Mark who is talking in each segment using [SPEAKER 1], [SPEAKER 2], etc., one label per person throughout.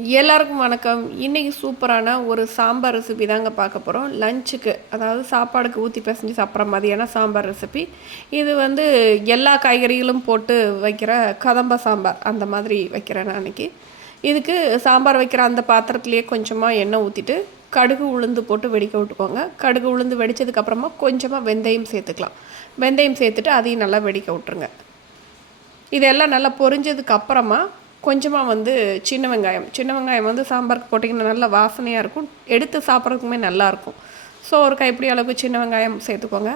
[SPEAKER 1] எல்லாருக்கும் வணக்கம். இன்றைக்கி சூப்பரான ஒரு சாம்பார் ரெசிபி தாங்க பார்க்க போகிறோம் லஞ்சுக்கு அதாவது சாப்பாடுக்கு ஊற்றி பிசைஞ்சு சாப்பிட்ற மாதிரியான சாம்பார் ரெசிபி இது வந்து எல்லா காய்கறிகளும் போட்டு வைக்கிற கதம்ப சாம்பார் அந்த மாதிரி வைக்கிறேன் நான் அன்றைக்கி இதுக்கு சாம்பார் வைக்கிற அந்த பாத்திரத்துலேயே கொஞ்சமாக எண்ணெய் ஊற்றிட்டு கடுகு உளுந்து போட்டு வெடிக்க விட்டுக்கோங்க. கடுகு உளுந்து வெடித்ததுக்கப்புறமா கொஞ்சமாக வெந்தயம் சேர்த்துக்கலாம். வெந்தயம் சேர்த்துட்டு அதையும் நல்லா வெடிக்க விட்ருங்க இதெல்லாம் நல்லா பொரிஞ்சதுக்கு அப்புறமா கொஞ்சமாக வந்து சின்ன வெங்காயம். சின்ன வெங்காயம் வந்து சாம்பாருக்கு போட்டிங்கன்னா நல்ல வாசனையாக இருக்கும். எடுத்து சாப்பிட்றதுக்குமே நல்லாயிருக்கும் ஸோ ஒரு கைப்பிடி அளவுக்கு சின்ன வெங்காயம் சேர்த்துக்கோங்க.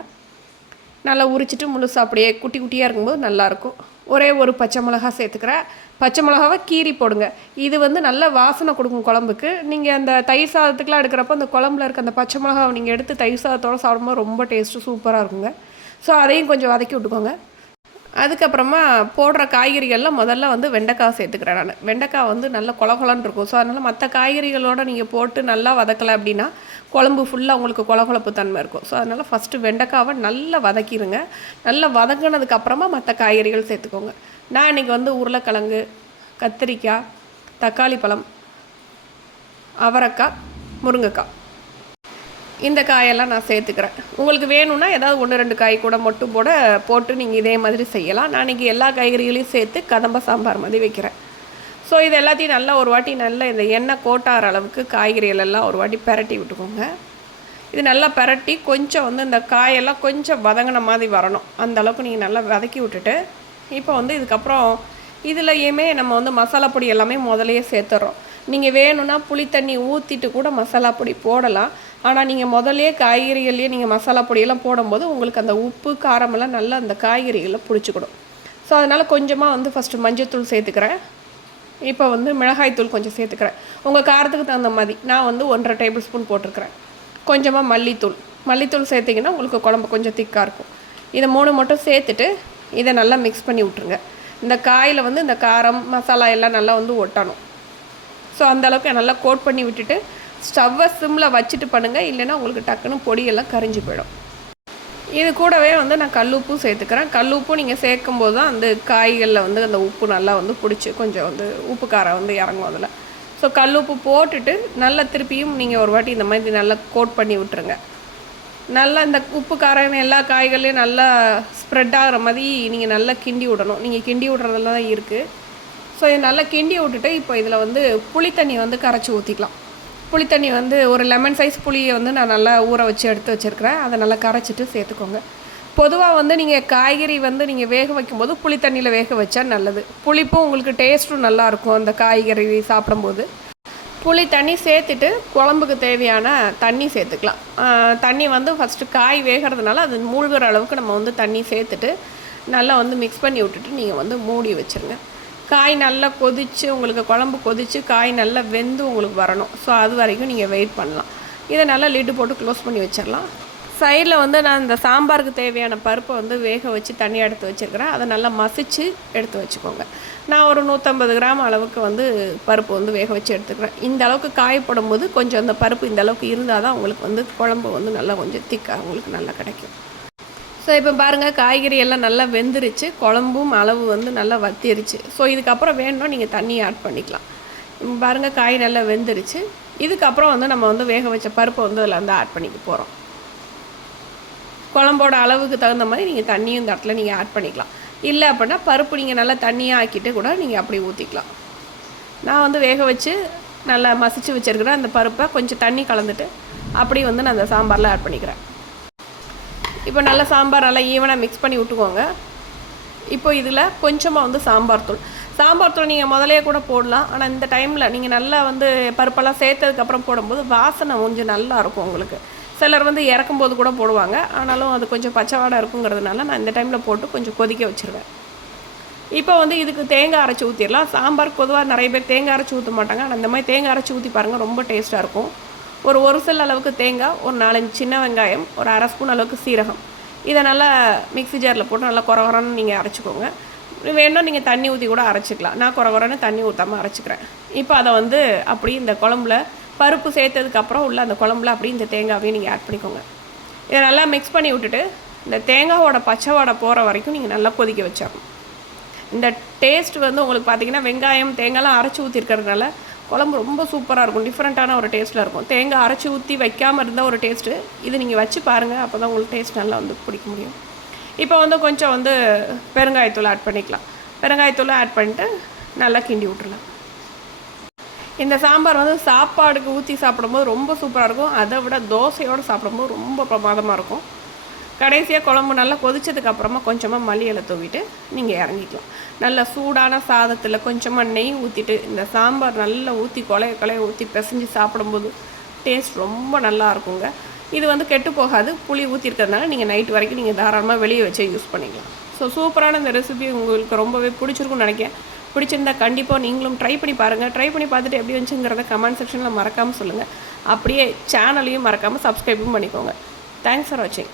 [SPEAKER 1] நல்லா உரிச்சிட்டு முழுசு அப்படியே குட்டி குட்டியாக இருக்கும்போது நல்லாயிருக்கும் ஒரே ஒரு பச்சை மிளகா சேர்த்துக்கிறேன். பச்சை மிளகாவை கீரி போடுங்க. இது வந்து நல்ல வாசனை கொடுக்கும் குழம்புக்கு. நீங்கள் அந்த தயிர் சாதத்துக்குலாம் எடுக்கிறப்போ அந்த குழம்புல இருக்க அந்த பச்சை மிளகாவை நீங்கள் எடுத்து தயிர் சாதத்தோடு சாப்பிடும்போது ரொம்ப டேஸ்ட்டு சூப்பராக இருக்குங்க. ஸோ அதையும் கொஞ்சம் வதக்கி விட்டுக்கோங்க. அதுக்கப்புறமா போடுற காய்கறிகள்லாம் முதல்ல வந்து வெண்டைக்காய் சேர்த்துக்கிறேன் நான். வெண்டைக்காய் வந்து நல்ல கொலகொலன்னு இருக்கும். ஸோ அதனால் மற்ற காய்கறிகளோடு நீங்கள் போட்டு நல்லா வதக்கலை அப்படின்னா குழம்பு ஃபுல்லாக உங்களுக்கு கொலகொலப்பு தன்மை இருக்கும். ஸோ அதனால் ஃபஸ்ட்டு வெண்டைக்காவை நல்லா வதக்கிடுங்க நல்லா வதங்கினதுக்கப்புறமா மற்ற காய்கறிகள் சேர்த்துக்கோங்க. நான் இன்றைக்கி வந்து உருளைக்கிழங்கு கத்திரிக்காய் தக்காளி பழம் அவரைக்காய் முருங்கைக்காய். இந்த காயெல்லாம் நான் சேர்த்துக்கிறேன். உங்களுக்கு வேணும்னா ஏதாவது ஒன்று ரெண்டு காய் கூட மட்டும் போட போட்டு நீங்கள் இதே மாதிரி செய்யலாம். நான் இன்றைக்கி எல்லா காய்கறிகளையும் சேர்த்து கதம்ப சாம்பார் மாதிரி வைக்கிறேன். ஸோ இது எல்லாத்தையும் நல்லா ஒரு வாட்டி நல்லா இந்த எண்ணெய் கோட்டார அளவுக்கு காய்கறிகள் எல்லாம் ஒரு வாட்டி பரட்டி விட்டுக்கோங்க. இது நல்லா பரட்டி கொஞ்சம் வந்து இந்த காயெல்லாம் கொஞ்சம் வதங்கின மாதிரி வரணும். அந்த அளவுக்கு நீங்கள் நல்லா வதக்கி விட்டுட்டு இப்போ வந்து இதுக்கப்புறம் இதுலையுமே நம்ம வந்து மசாலா பொடி எல்லாமே முதலையே சேர்த்துறோம். நீங்கள் வேணும்னா புளி தண்ணி ஊற்றிட்டு கூட மசாலா பொடி போடலாம். ஆனால் நீங்கள் முதல்லே காய்கறிகள்லேயே நீங்கள் மசாலா பொடியெல்லாம் போடும்போது உங்களுக்கு அந்த உப்பு காரமெல்லாம் நல்லா அந்த காய்கறிகளில் பிடிச்சிக்கிடும். ஸோ அதனால் கொஞ்சமாக வந்து ஃபஸ்ட்டு மஞ்சத்தூள் சேர்த்துக்கிறேன். இப்போ வந்து மிளகாய்த்தூள் கொஞ்சம் சேர்த்துக்கிறேன். உங்கள் காரத்துக்கு தகுந்த மாதிரி நான் வந்து ஒன்றரை டேபிள் ஸ்பூன் போட்டிருக்கிறேன். கொஞ்சமாக மல்லித்தூள். மல்லித்தூள் சேர்த்திங்கன்னா உங்களுக்கு குழம்பு கொஞ்சம் திக்காக இருக்கும். இதை மூணு மட்டும் சேர்த்துட்டு இதை நல்லா மிக்ஸ் பண்ணி விட்ருங்க இந்த காயில் வந்து இந்த காரம் மசாலா எல்லாம் நல்லா வந்து ஒட்டணும். ஸோ அந்தளவுக்கு நல்லா கோட் பண்ணி விட்டுட்டு ஸ்டவ்வை சிம்மில் வச்சுட்டு பண்ணுங்கள் இல்லைன்னா உங்களுக்கு டக்குன்னு பொடியெல்லாம் கரைஞ்சி போயிடும். இது கூடவே வந்து நான் கல்லுப்பும் சேர்த்துக்கிறேன். கல்லுப்பும் நீங்கள் சேர்க்கும் போது தான் அந்த காய்களில் வந்து அந்த உப்பு நல்லா வந்து பிடிச்சி கொஞ்சம் வந்து உப்பு காரம் வந்து இறங்கும் அதில். ஸோ கல்லுப்பு போட்டுட்டு நல்லா திருப்பியும் நீங்கள் ஒரு வாட்டி இந்த மாதிரி நல்லா கோட் பண்ணி விட்டுருங்க. நல்லா இந்த உப்பு காரம் எல்லா காய்களையும் நல்லா ஸ்ப்ரெட் ஆகிற மாதிரி நீங்கள் நல்லா கிண்டி விடணும். நீங்கள் கிண்டி விடுறதெல்லாம் தான் இருக்குது ஸோ இதை நல்லா கிண்டி விட்டுட்டு இப்போ இதில் வந்து புளி தண்ணி வந்து கரைச்சி ஊற்றிக்கலாம் புளி தண்ணி வந்து ஒரு லெமன் சைஸ் புளியை வந்து நான் நல்லா ஊற வச்சு எடுத்து வச்சுருக்கிறேன். அதை நல்லா கரைச்சிட்டு சேர்த்துக்கோங்க. பொதுவாக வந்து நீங்கள் காய்கறி வந்து நீங்கள் வேக வைக்கும்போது புளி தண்ணியில் வேக வச்சா நல்லது. புளிப்பும் உங்களுக்கு டேஸ்ட்டும் நல்லாயிருக்கும் அந்த காய்கறி சாப்பிடும்போது. புளி தண்ணி சேர்த்துட்டு குழம்புக்கு தேவையான தண்ணி சேர்த்துக்கலாம். தண்ணி வந்து ஃபஸ்ட்டு காய் வேகிறதுனால அது மூழ்கிற அளவுக்கு நம்ம வந்து தண்ணி சேர்த்துட்டு நல்லா வந்து மிக்ஸ் பண்ணி விட்டுட்டு நீங்கள் வந்து மூடி வச்சுருங்க. காய் நல்லா கொதித்து உங்களுக்கு குழம்பு கொதித்து காய் நல்லா வெந்து உங்களுக்கு வரணும். ஸோ அது வரைக்கும் நீங்கள் வெயிட் பண்ணலாம். இதை நல்லா லிட்டு போட்டு க்ளோஸ் பண்ணி வச்சிடலாம் சைடில் வந்து நான் இந்த சாம்பாருக்கு தேவையான பருப்பை வந்து வேக வச்சு தனியாக எடுத்து வச்சுருக்கிறேன். அதை நல்லா மசித்து எடுத்து வச்சுக்கோங்க. நான் ஒரு நூற்றம்பது கிராம் அளவுக்கு வந்து பருப்பு வந்து வேக வச்சு எடுத்துக்கிறேன். இந்த அளவுக்கு காயப்படும் போது கொஞ்சம் அந்த பருப்பு இந்த அளவுக்கு இருந்தால் தான் உங்களுக்கு வந்து குழம்பு வந்து நல்லா கொஞ்சம் திக்காக உங்களுக்கு நல்லா கிடைக்கும். ஸோ இப்போ பாருங்கள் காய்கறி எல்லாம் நல்லா வெந்துருச்சு. குழம்பும் அளவு வந்து நல்லா வத்திருச்சு. ஸோ இதுக்கப்புறம் வேணும்னா நீங்கள் தண்ணி ஆட் பண்ணிக்கலாம். பாருங்கள் காய் நல்லா வெந்துருச்சு. இதுக்கப்புறம் வந்து நம்ம வந்து வேக வச்ச பருப்பை வந்து அதில் வந்து ஆட் பண்ணிக்க போகிறோம் குழம்போட அளவுக்கு தகுந்த மாதிரி நீங்கள் தண்ணியும் இந்த இடத்துல நீங்கள் ஆட் பண்ணிக்கலாம். இல்லை அப்படின்னா பருப்பு நீங்கள் நல்லா தண்ணியாக ஆக்கிட்டு கூட நீங்கள் அப்படி ஊற்றிக்கலாம் நான் வந்து வேக வச்சு நல்லா மசிச்சு வச்சுருக்கிறேன் அந்த பருப்பை கொஞ்சம் தண்ணி கலந்துட்டு அப்படி வந்து நான் அந்த சாம்பாரில் ஆட் பண்ணிக்கிறேன். இப்போ நல்லா சாம்பார் நல்லா ஈவனாக மிக்ஸ் பண்ணி விட்டுக்கோங்க. இப்போ இதில் கொஞ்சமாக வந்து சாம்பார் தூள். சாம்பார் தூள் நீங்கள் முதலே கூட போடலாம். ஆனால் இந்த டைமில் நீங்கள் நல்லா வந்து பருப்பெல்லாம் சேர்த்ததுக்கப்புறம் போடும்போது வாசனை கொஞ்சம் நல்லா இருக்கும் உங்களுக்கு. சிலர் வந்து இறக்கும்போது கூட போடுவாங்க. ஆனாலும் அது கொஞ்சம் பச்சைவாடாக இருக்குங்கிறதுனால நான் இந்த டைமில் போட்டு கொஞ்சம் கொதிக்க வச்சுருவேன். இப்போ வந்து இதுக்கு தேங்காய் அரைச்சி ஊற்றிடலாம் சாம்பார் பொதுவாக நிறைய பேர் தேங்காய் அரைச்சி ஊற்ற மாட்டாங்க. ஆனால் இந்த மாதிரி தேங்காய் அரைச்சி ஊற்றி பாருங்கள் ரொம்ப டேஸ்ட்டாக இருக்கும். ஒரு ஒரு செல் அளவுக்கு தேங்காய் ஒரு நாலஞ்சு சின்ன வெங்காயம் ஒரு அரை ஸ்பூன் அளவுக்கு சீரகம். இதை நல்லா மிக்ஸி ஜாரில் போட்டு நல்லா குறகுறன்னு நீங்கள் அரைச்சிக்கோங்க. வேணும் நீங்கள் தண்ணி ஊற்றி கூட அரைச்சிக்கலாம். நான் குறகுறன்னு தண்ணி ஊற்றாமல் அரைச்சிக்கிறேன். இப்போ அதை வந்து அப்படி இந்த குழம்புல பருப்பு சேர்த்ததுக்கப்புறம் உள்ள அந்த குழம்புல அப்படி இந்த தேங்காவையும் நீங்கள் ஆட் பண்ணிக்கோங்க. இதை நல்லா மிக்ஸ் பண்ணி விட்டுட்டு இந்த தேங்காவோட பச்சை வாடை போகிற வரைக்கும் நீங்கள் நல்லா கொதிக்க வச்சிடணும் இந்த டேஸ்ட் வந்து உங்களுக்கு பார்த்தீங்கன்னா வெங்காயம் தேங்காய்லாம் அரைச்சி ஊற்றிருக்கிறதுனால குழம்பு ரொம்ப சூப்பராக இருக்கும். டிஃப்ரெண்ட்டான ஒரு டேஸ்ட்டில் இருக்கும். தேங்காய் அரைச்சி ஊற்றி வைக்காமல் இருந்தால் ஒரு டேஸ்ட்டு இது நீங்கள் வச்சு பாருங்கள் அப்போ தான் உங்களுக்கு டேஸ்ட் நல்லா வந்து பிடிக்க முடியும். இப்போ வந்து கொஞ்சம் வந்து பெருங்காயத்தூள் ஆட் பண்ணிக்கலாம். பெருங்காயத்தூள் ஆட் பண்ணிட்டு நல்லா கிண்டி விட்டுறலாம். இந்த சாம்பார் வந்து சாப்பாடுக்கு ஊற்றி சாப்பிடும்போது ரொம்ப சூப்பராக இருக்கும். அதை விட தோசையோடு சாப்பிடும்போது ரொம்ப பிரமாதமாக இருக்கும். கடைசியாக குழம்பு நல்லா கொதிச்சதுக்கப்புறமா கொஞ்சமாக மல்லியலை தூவிட்டு நீங்கள் இறங்கிக்கலாம். நல்ல சூடான சாதத்தில் கொஞ்சமாக நெய் ஊற்றிட்டு இந்த சாம்பார் நல்லா ஊற்றி கொலைய கொலைய ஊற்றி பிசைஞ்சு சாப்பிடும்போது டேஸ்ட் ரொம்ப நல்லா இருக்குங்க. இது வந்து கெட்டு போகாது. புளி ஊற்றிருக்கிறதுனால நீங்கள் நைட் வரைக்கும் நீங்கள் தாராளமாக வெளியே வச்சு யூஸ் பண்ணிக்கலாம். ஸோ சூப்பரான இந்த ரெசிபி உங்களுக்கு ரொம்பவே பிடிச்சிருக்கும்னு நினைக்கிறேன். பிடிச்சிருந்தா கண்டிப்பாக நீங்களும் ட்ரை பண்ணி பாருங்கள் ட்ரை பண்ணி பார்த்துட்டு எப்படி வந்துச்சுங்கிறத கமெண்ட் செக்ஷனில் மறக்காமல் சொல்லுங்கள் அப்படியே சேனலையும் மறக்காமல் சப்ஸ்கிரைபும் பண்ணிக்கோங்க. தேங்க்ஸ் ஃபார் வாட்சிங்